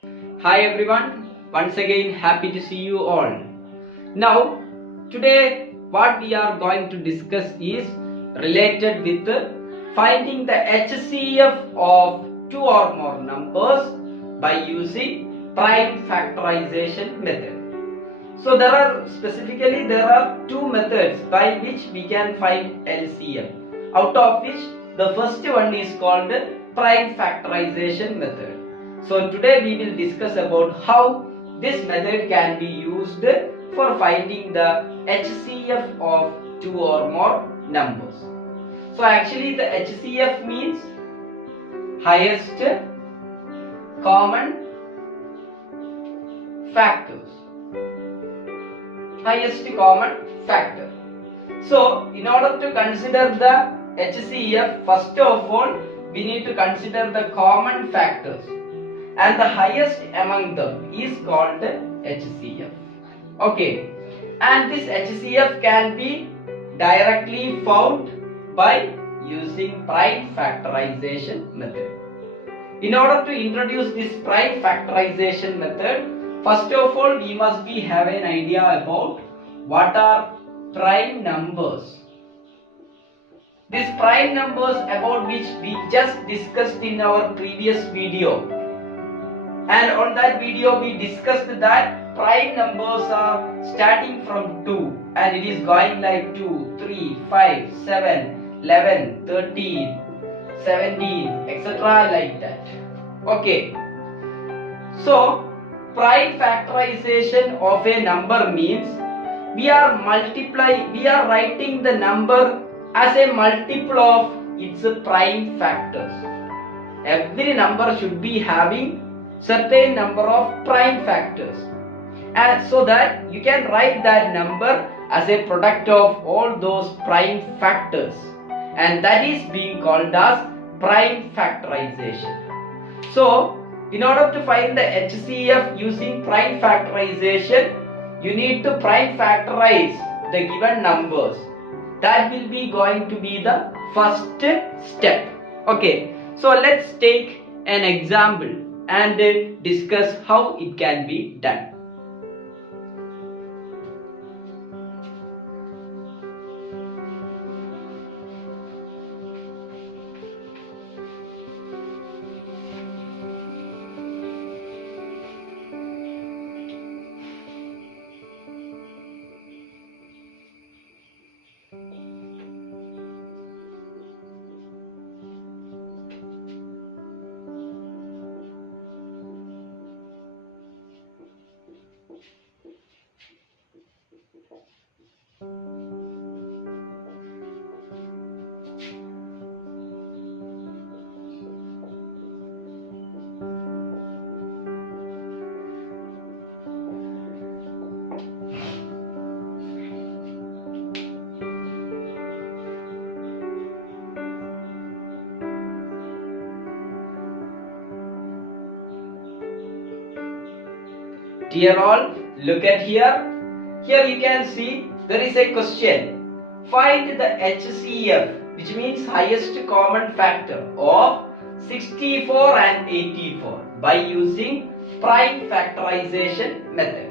Hi everyone, once again happy to see you all. Now, today what we are going to discuss is related with finding the HCF of two or more numbers by using prime factorization method. So there are two methods by which we can find LCM, out of which the first one is called prime factorization method. So today we will discuss about how this method can be used for finding the HCF of two or more numbers. So actually the HCF means highest common factors. Highest common factor. So in order to consider the HCF, first of all we need to consider the common factors, and the highest among them is called HCF. Okay, and this HCF can be directly found by using prime factorization method. In order to introduce this prime factorization method, first of all we must have an idea about what are prime numbers. These prime numbers about which we just discussed in our previous video. And on that video we discussed that prime numbers are starting from 2 and it is going like 2, 3, 5, 7, 11, 13, 17, etc. like that. Okay. So prime factorization of a number means we are writing the number as a multiple of its prime factors. Every number should be having certain number of prime factors, and so that you can write that number as a product of all those prime factors, and that is being called as prime factorization. So in order to find the HCF using prime factorization, you need to prime factorize the given numbers. That will be going to be the first step. Okay, so let's take an example and discuss how it can be done. Dear all, look at here. Here you can see there is a question. Find the HCF, which means highest common factor, of 64 and 84 by using prime factorization method.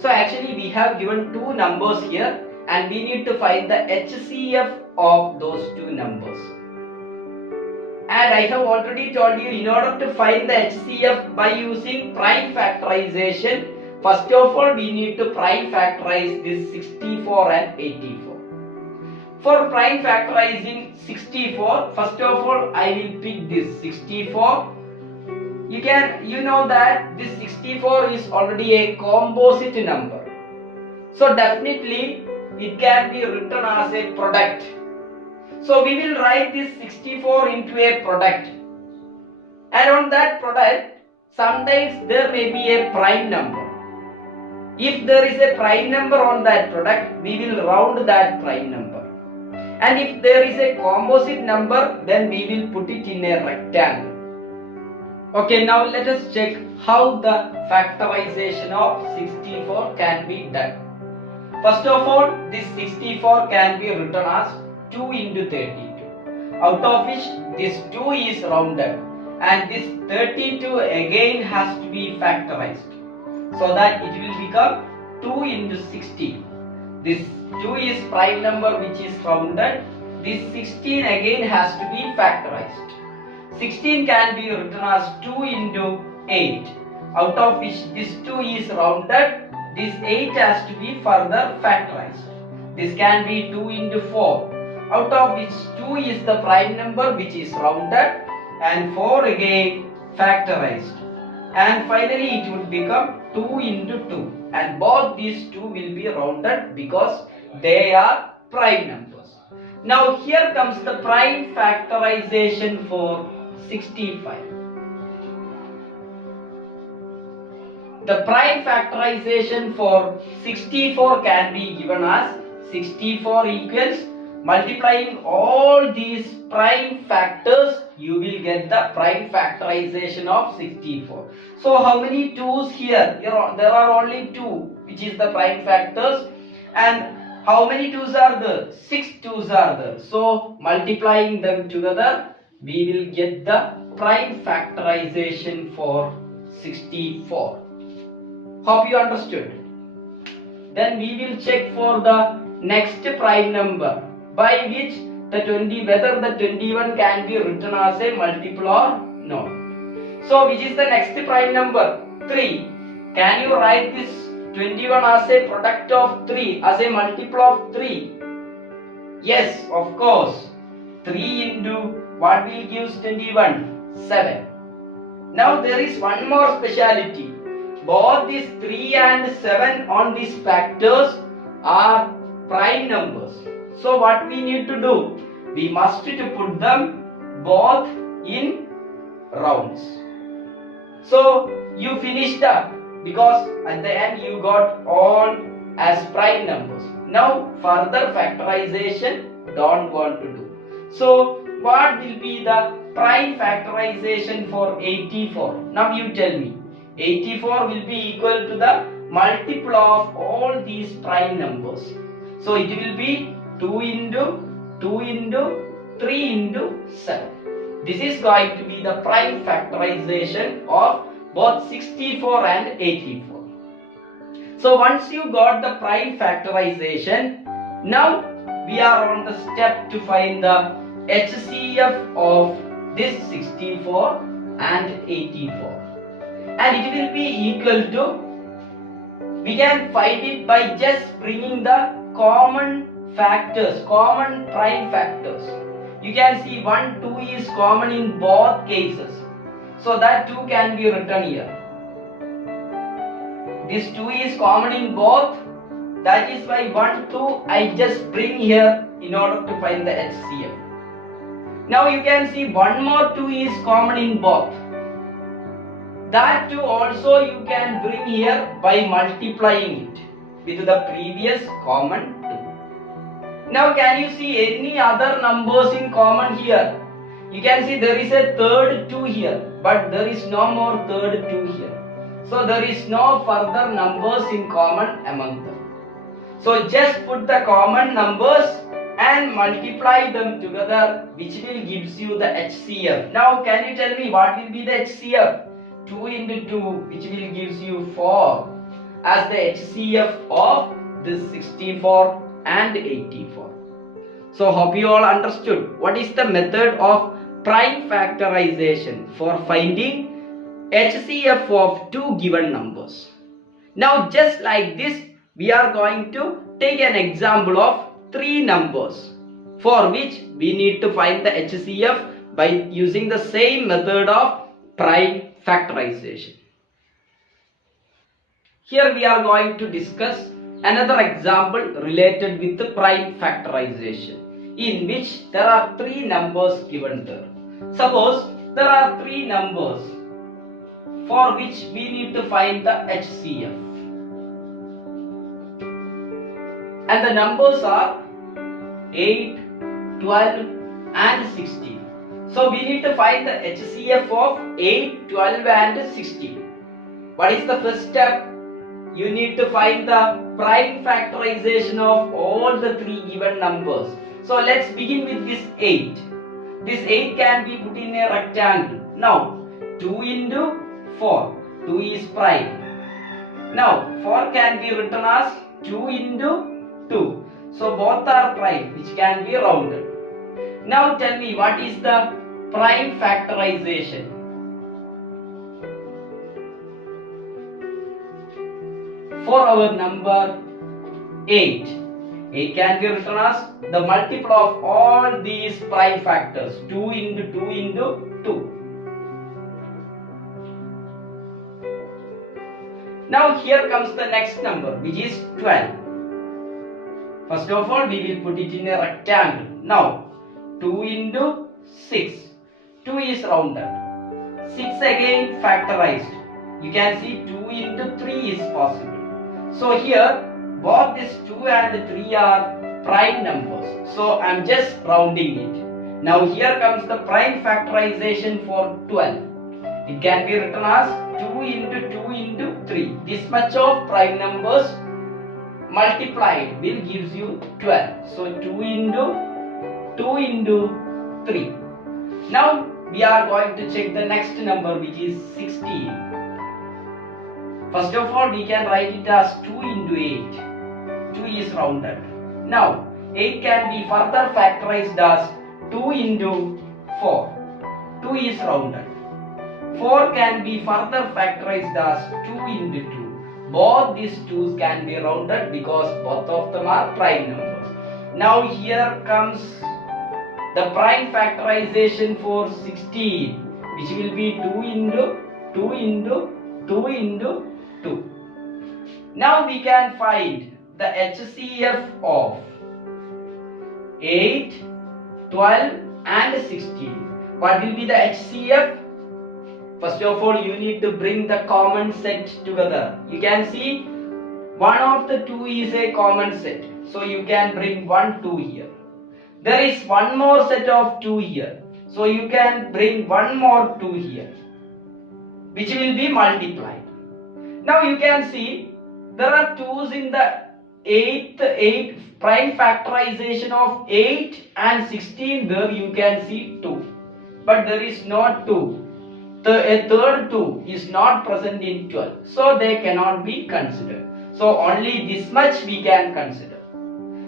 So actually we have given two numbers here and we need to find the HCF of those two numbers. And I have already told you, in order to find the HCF by using prime factorization, first of all we need to prime factorize this 64 and 84. For prime factorizing 64, first of all I will pick this 64. You know that this 64 is already a composite number. So definitely it can be written as a product. So we will write this 64 into a product, and on that product sometimes there may be a prime number. If there is a prime number on that product, we will round that prime number, and if there is a composite number, then we will put it in a rectangle. Okay, now let us check how the factorization of 64 can be done. First of all, this 64 can be written as 2 into 32, out of which this 2 is rounded, and this 32 again has to be factorized, so that it will become 2 into 16. This 2 is prime number which is rounded. This 16 again has to be factorized. 16 can be written as 2 into 8, out of which this 2 is rounded. This 8 has to be further factorized. This can be 2 into 4, out of which 2 is the prime number which is rounded, and 4 again factorized. And finally it would become 2 into 2, and both these 2 will be rounded because they are prime numbers. Now here comes the prime factorization for 65. The prime factorization for 64 can be given as 64 equals, multiplying all these prime factors, you will get the prime factorization of 64. So how many 2's here? There are only 2, which is the prime factors. And how many 2's are there? 6 2's are there. So multiplying them together, we will get the prime factorization for 64. Hope you understood. Then we will check for the next prime number, by which whether the 21 can be written as a multiple or no. So which is the next prime number? 3. Can you write this 21 as a product of 3, as a multiple of 3? Yes, of course. 3 into what will give 21? 7. Now there is one more speciality. Both these 3 and 7 on these factors are prime numbers. So what we need to do? We must to put them both in rounds. So you finished up, because at the end you got all as prime numbers. Now further factorization don't want to do. So what will be the prime factorization for 84? Now you tell me. 84 will be equal to the multiple of all these prime numbers. So it will be 2 into 2 into 3 into 7. This is going to be the prime factorization of both 64 and 84. So once you got the prime factorization, now we are on the step to find the HCF of this 64 and 84. And it will be equal to, we can find it by just bringing the common factors, common prime factors. You can see 1, 2 is common in both cases. So that 2 can be written here. This 2 is common in both. That is why 1, 2 I just bring here in order to find the HCF. Now you can see one more 2 is common in both. That 2 also you can bring here by multiplying it with the previous common 2. Now can you see any other numbers in common here? You can see there is a third 2 here, but there is no more third 2 here. So there is no further numbers in common among them. So just put the common numbers and multiply them together, which will gives you the HCF. Now can you tell me what will be the HCF? 2 into 2, which will gives you 4 as the HCF of this 64 and 84. So hope you all understood what is the method of prime factorization for finding HCF of two given numbers. Now just like this, we are going to take an example of three numbers for which we need to find the HCF by using the same method of prime factorization. Here we are going to discuss another example related with the prime factorization, in which there are three numbers given there. Suppose there are three numbers for which we need to find the HCF, and the numbers are 8, 12 and 16. So we need to find the HCF of 8, 12 and 16. What is the first step? You need to find the prime factorization of all the three given numbers. So let's begin with this 8. this 8 can be put in a rectangle. Now 2 into 4, 2 is prime. Now 4 can be written as 2 into 2. So both are prime, which can be rounded. Now tell me, what is the prime factorization? For our number 8, 8 can be written as the multiple of all these prime factors, 2 into 2 into 2. Now here comes the next number, which is 12. First of all, we will put it in a rectangle. Now 2 into 6, 2 is rounded. 6 again factorized. You can see 2 into 3 is possible. So here both these 2 and 3 are prime numbers. So I am just rounding it. Now here comes the prime factorization for 12. It can be written as 2 into 2 into 3. This much of prime numbers multiplied will gives you 12. So 2 into 3. Now we are going to check the next number, which is 16. First of all, we can write it as 2 into 8. 2 is rounded. Now 8 can be further factorized as 2 into 4. 2 is rounded. 4 can be further factorized as 2 into 2. Both these 2's can be rounded because both of them are prime numbers. Now here comes the prime factorization for 16, which will be 2 into 2 into 2 into 2. Now we can find the HCF of 8, 12 and 16. What will be the HCF? First of all, you need to bring the common set together. You can see one of the 2 is a common set. So you can bring 1, 2 here. There is one more set of 2 here. So you can bring one more 2 here, which will be multiplied. Now you can see there are 2's in the 8 prime factorization of 8 and 16. There you can see 2. But there is not 2. A third 2 is not present in 12. So they cannot be considered. So only this much we can consider.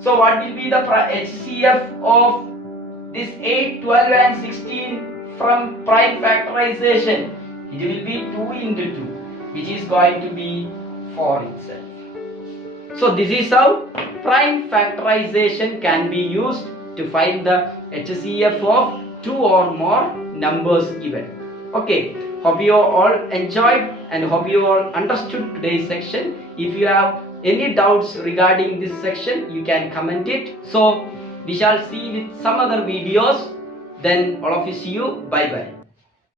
So what will be the HCF of this 8, 12 and 16 from prime factorization? It will be 2 into 2, which is going to be 4 itself. So this is how prime factorization can be used to find the HCF of 2 or more numbers given. Okay, hope you all enjoyed and hope you all understood today's section. If you have any doubts regarding this section, you can comment it. So we shall see with some other videos. Then all of you see you. Bye bye.